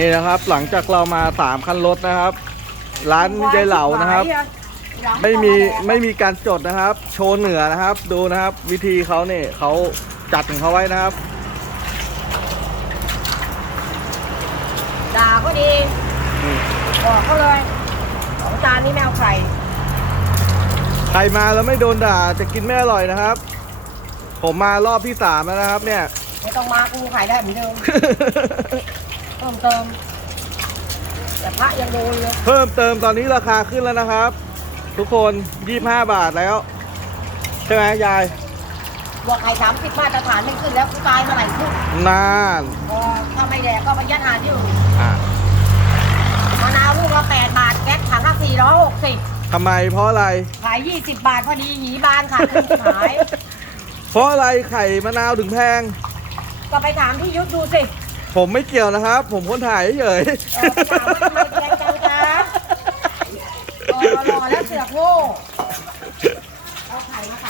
นี่นะครับหลังจากเรามาสามคันรถนะครับ ร้านยายเหลานะครับ ไม่มีไม่มีการจดนะครับ โชว์เหนือนะครับ ดูนะครับ วิธีเขาเนี่ยเขาจัดของเขาไว้นะครับ ด่าก็ดีอืมบอกเขาเลยของจานนี้แมวไข่ใครมาแล้วไม่โดนด่าจะกินไม่อร่อยนะครับ ผมมารอบที่สามแล้วนะครับ เนี่ย ไม่ต้องมากูขายได้เหมือนเดิม เพิ่มเติมแต่พระยังโดนเลยเพิ่มเติมตอนนี้ราคาขึ้นแล้วนะครับ ทุกคน25บาทแล้ว ใช่ไหมยายบอกไข่สามสิบมาตรฐานไม่ขึ้นแล้วกูตายเมื่อไหร่ขึ้นนานพอถ้าไม่แดกก็ไปยัดหาที่อื่นอะมะนาวลูกละแปดบาทแก๊สถังละสี่ร้อยหกสิบทำไมเพราะอะไร ขายยี่สิบบาทพอดีหนีบานขาดทุนขาย เพราะอะไรไข่มะนาวถึงแพง ก็ไปถามพี่ยุทธดูสิ ผมไม่เกี่ยวนะครับ ผมคนถ่ายเฉยเออรอรอแล้วเสือโง่เอาไข่มาใส่